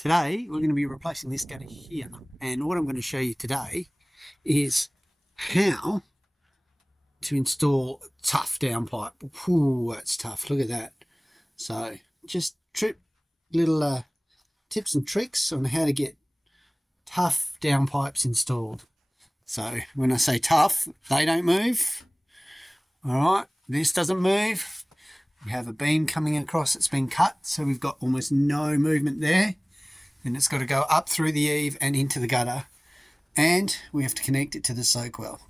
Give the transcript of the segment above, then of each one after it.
Today we're going to be replacing this gutter here, and what I'm going to show you today is how to install tough downpipe. Ooh, that's tough. Look at that. So just little tips and tricks on how to get tough downpipes installed. So when I say tough, they don't move. Alright, this doesn't move. We have a beam coming across that's been cut, so we've got almost no movement there. And it's got to go up through the eave and into the gutter, and we have to connect it to the soak well.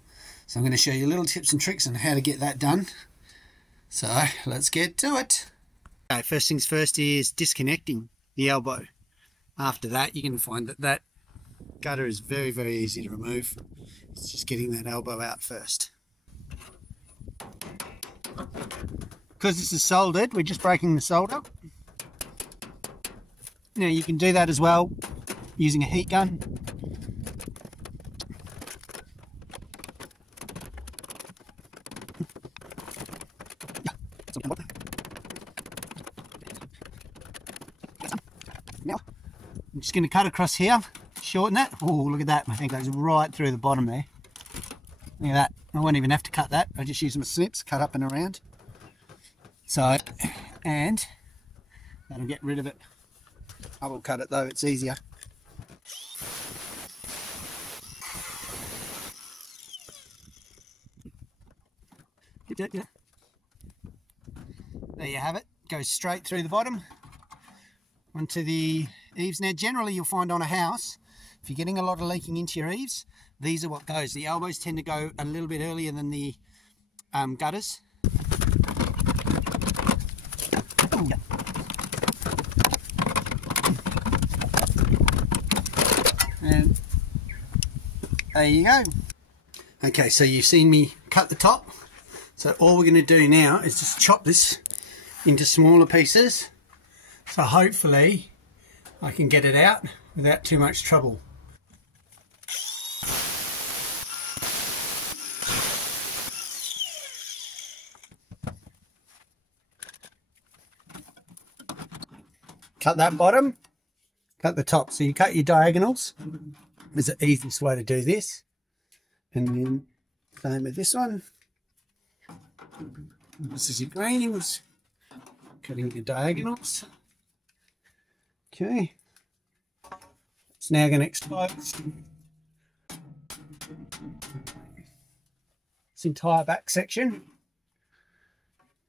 So I'm going to show you little tips and tricks on how to get that done. So let's get to it. Okay, first things first is disconnecting the elbow. After that, you're going to find that that gutter is very, very easy to remove. It's just getting that elbow out first. Because this is soldered, we're just breaking the solder. Now you can do that as well using a heat gun. Now I'm just going to cut across here, shorten that. Oh, look at that, my hand goes right through the bottom there. Look at that, I won't even have to cut that, I just use my snips, cut up and around. So, and that'll get rid of it. I will cut it though, it's easier. There you have it, goes straight through the bottom onto the eaves. Now generally you'll find on a house, if you're getting a lot of leaking into your eaves, these are what goes. The elbows tend to go a little bit earlier than the gutters. And there you go. Okay, so you've seen me cut the top. So all we're going to do now is just chop this into smaller pieces. So hopefully I can get it out without too much trouble. Cut that bottom, cut the top. So you cut your diagonals. Is the easiest way to do this. And then same with this one. This is your grainings. Cutting your diagonals. Okay. It's now going to expose this entire back section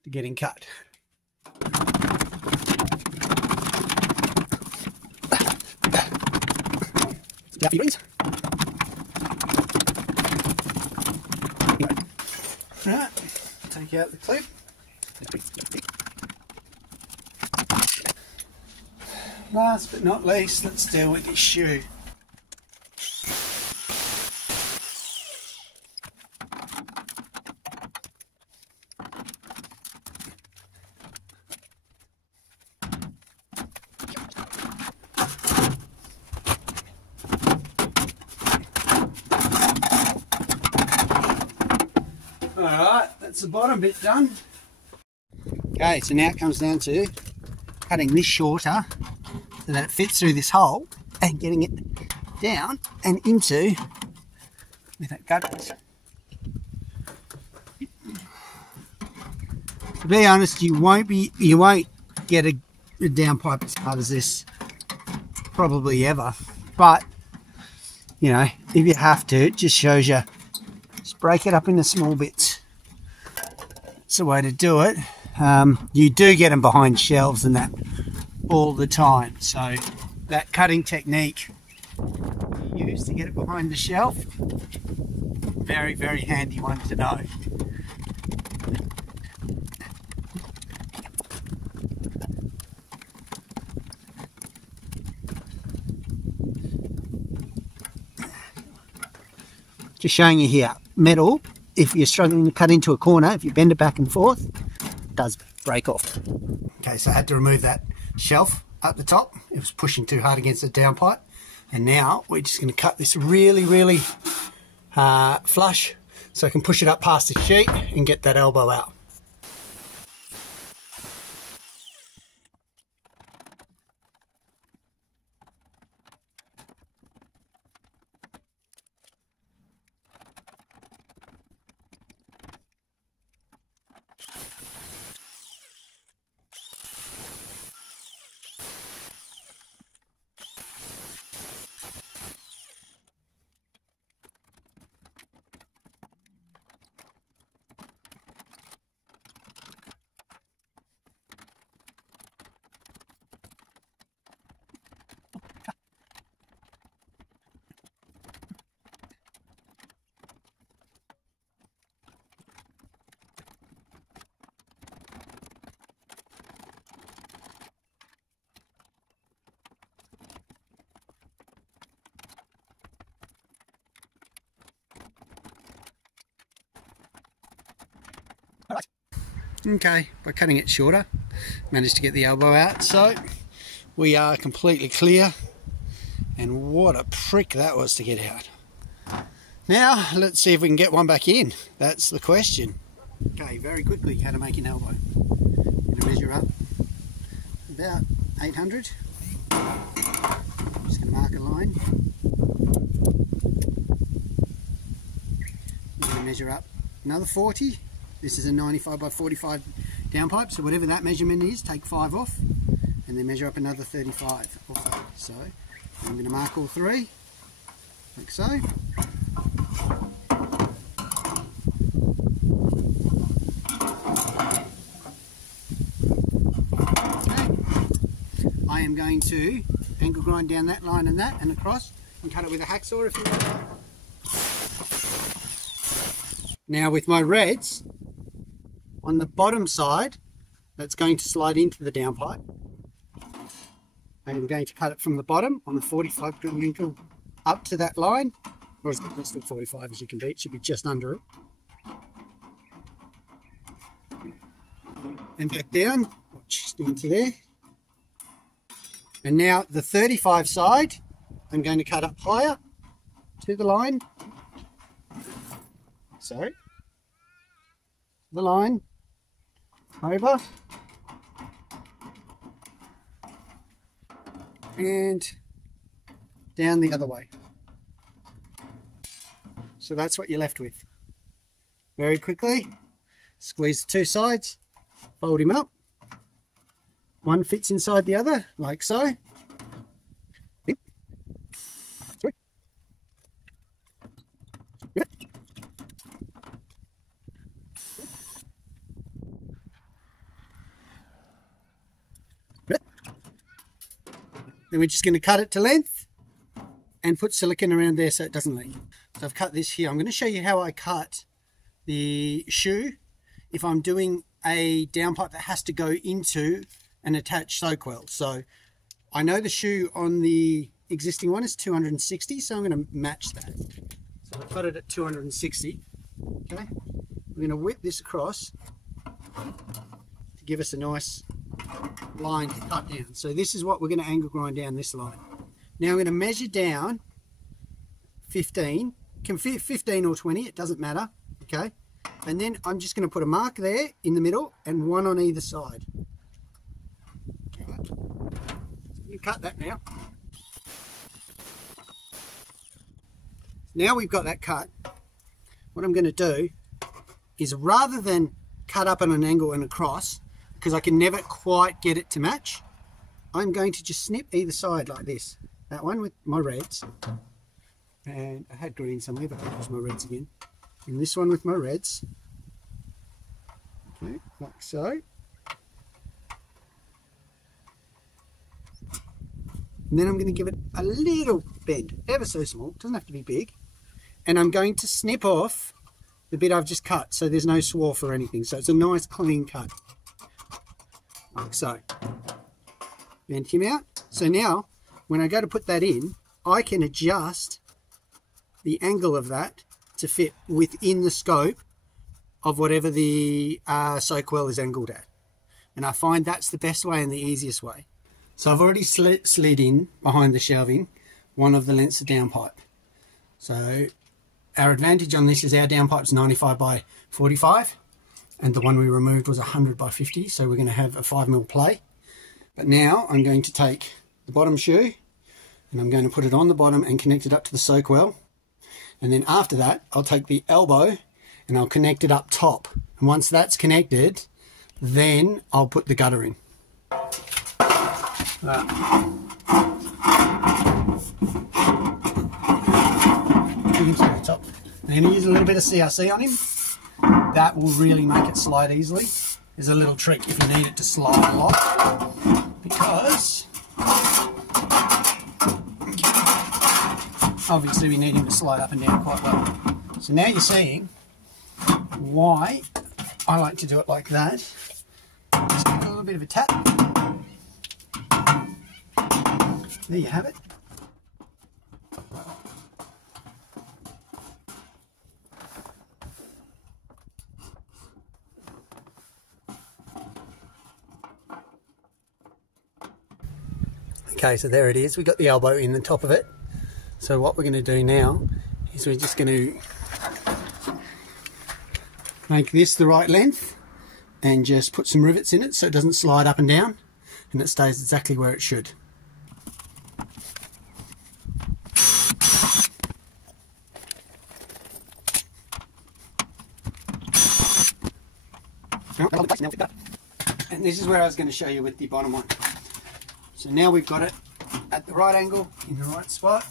to getting cut. Out your rings. Right, take out the clip. Last but not least, let's deal with your shoe. Alright, that's the bottom bit done. Okay, so now it comes down to cutting this shorter so that it fits through this hole and getting it down and into with that gutters. To be honest, you won't get a downpipe as hard as this probably ever, but you know, if you have to, it just shows you. Just break it up into small bits. It's the way to do it. You do get them behind shelves and that all the time. So that cutting technique you use to get it behind the shelf, very, very handy one to know. Just showing you here, metal, if you're struggling to cut into a corner, if you bend it back and forth, it does break off. Okay, so I had to remove that shelf up the top. It was pushing too hard against the downpipe. And now we're just going to cut this really, really flush so I can push it up past the sheet and get that elbow out. Okay, by cutting it shorter, managed to get the elbow out, so we are completely clear. And what a prick that was to get out. Now, let's see if we can get one back in. That's the question. Okay, very quickly, how to make an elbow. I'm going to measure up about 800. I'm just going to mark a line. I'm going to measure up another 40. This is a 95 by 45 downpipe, so whatever that measurement is, take 5 off, and then measure up another 35 off that. So I'm going to mark all 3, like so. Okay. I am going to angle grind down that line and that, and across, and cut it with a hacksaw if you want. Now with my reds, on the bottom side, that's going to slide into the downpipe. I'm going to cut it from the bottom on the 45 degree angle up to that line, or as close to 45 as you can be. It should be just under it. And back down, just into there. And now the 35 side, I'm going to cut up higher to the line. Sorry. The line. Over. And down the other way. So that's what you're left with. Very quickly, squeeze the 2 sides, fold him up. One fits inside the other, like so. Then we're just going to cut it to length and put silicone around there so it doesn't leak. So I've cut this here. I'm going to show you how I cut the shoe if I'm doing a downpipe that has to go into an attached soak well. So I know the shoe on the existing one is 260, so I'm going to match that. So I've cut it at 260. Okay, we're going to whip this across to give us a nice line to cut down. So this is what we're going to angle grind down this line. Now I'm going to measure down 15, can fit 15 or 20, it doesn't matter. Okay, and then I'm just going to put a mark there in the middle and one on either side. Okay. So you cut that now. Now we've got that cut, what I'm going to do is, rather than cut up on an angle and across, because I can never quite get it to match, I'm going to just snip either side like this. That one with my reds, and I had green somewhere, but I'll use my reds again. And this one with my reds, okay, like so. And then I'm going to give it a little bend, ever so small, doesn't have to be big. And I'm going to snip off the bit I've just cut, so there's no swarf or anything. So it's a nice clean cut. Like so. Bend him out. So now, when I go to put that in, I can adjust the angle of that to fit within the scope of whatever the soak well is angled at. And I find that's the best way and the easiest way. So I've already slid in behind the shelving one of the lengths of downpipe. So our advantage on this is our downpipe's 95 by 45. And the one we removed was 100 by 50, so we're going to have a 5mm play. But now I'm going to take the bottom shoe and I'm going to put it on the bottom and connect it up to the soak well. And then after that, I'll take the elbow and I'll connect it up top. And once that's connected, then I'll put the gutter in. Top. I'm going to use a little bit of CRC on him. That will really make it slide easily. There's a little trick if you need it to slide a lot, because obviously we need him to slide up and down quite well. So now you're seeing why I like to do it like that. Just give it a little bit of a tap. There you have it. Okay, so there it is. We got the elbow in the top of it. So what we're going to do now is we're just going to make this the right length and just put some rivets in it so it doesn't slide up and down and it stays exactly where it should. And this is where I was going to show you with the bottom one. So now we've got it at the right angle, in the right spot.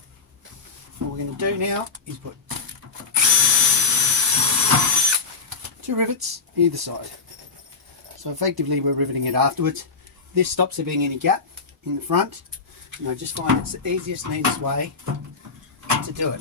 What we're going to do now is put 2 rivets either side. So effectively we're riveting it afterwards. This stops there being any gap in the front, and I just find it's the easiest and neatest way to do it.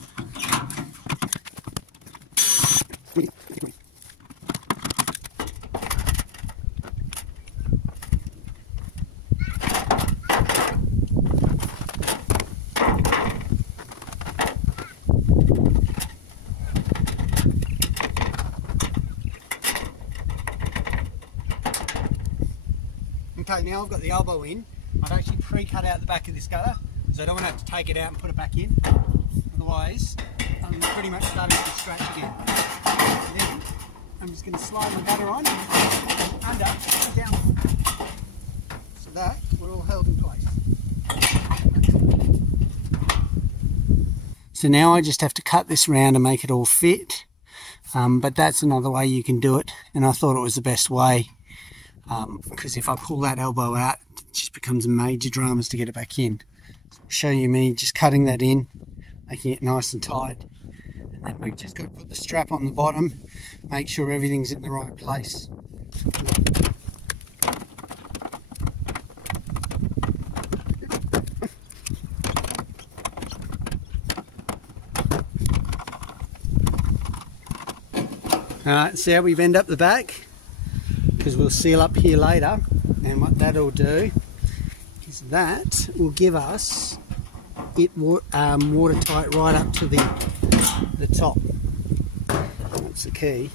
Okay, now I've got the elbow in. I've actually pre-cut out the back of this gutter, so I don't want to have to take it out and put it back in. Otherwise, I'm pretty much starting to scratch again. And then I'm just going to slide my gutter on, under, and down, so that we're all held in place. So now I just have to cut this round and make it all fit, but that's another way you can do it, and I thought it was the best way. Because if I pull that elbow out, it just becomes major dramas to get it back in. So I'll show you me just cutting that in, making it nice and tight. And then we've just got to put the strap on the bottom, make sure everything's in the right place. Alright, see how we've ended up the back? Because we'll seal up here later, and what that'll do is that will give us it watertight right up to the top. That's the key.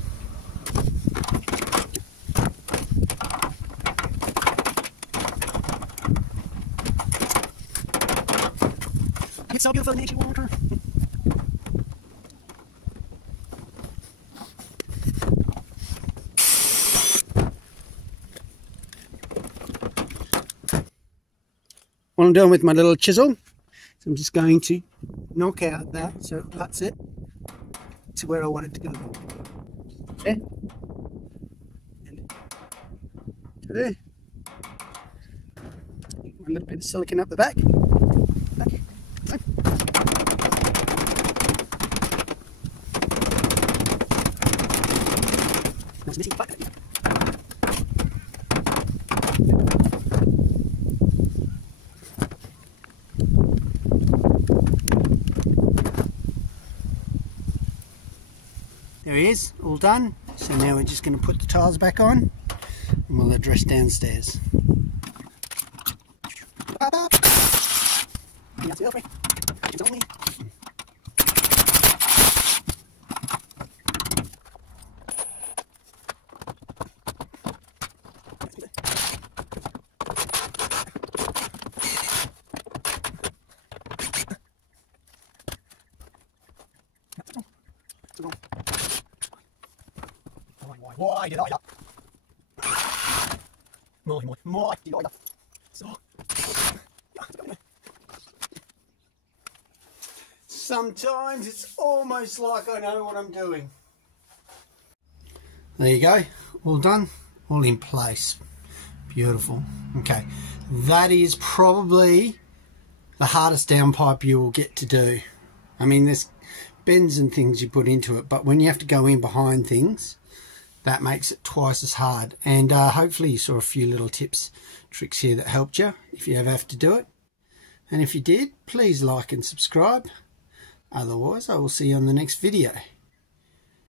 It's so beautiful in nature water. What I'm doing with my little chisel, so I'm just going to knock out that so it cuts it to where I want it to go. There. And to there. A little bit of silicone up the back. Back. Nice missing back. There he is, all done. So now we're just going to put the tiles back on and we'll address downstairs. Sometimes it's almost like I know what I'm doing. There you go, all done, all in place. Beautiful. Okay, that is probably the hardest downpipe you will get to do. I mean, there's bends and things you put into it, but when you have to go in behind things, that makes it twice as hard. And hopefully you saw a few little tips, tricks here that helped you if you ever have to do it. And if you did, please like and subscribe. Otherwise, I will see you on the next video.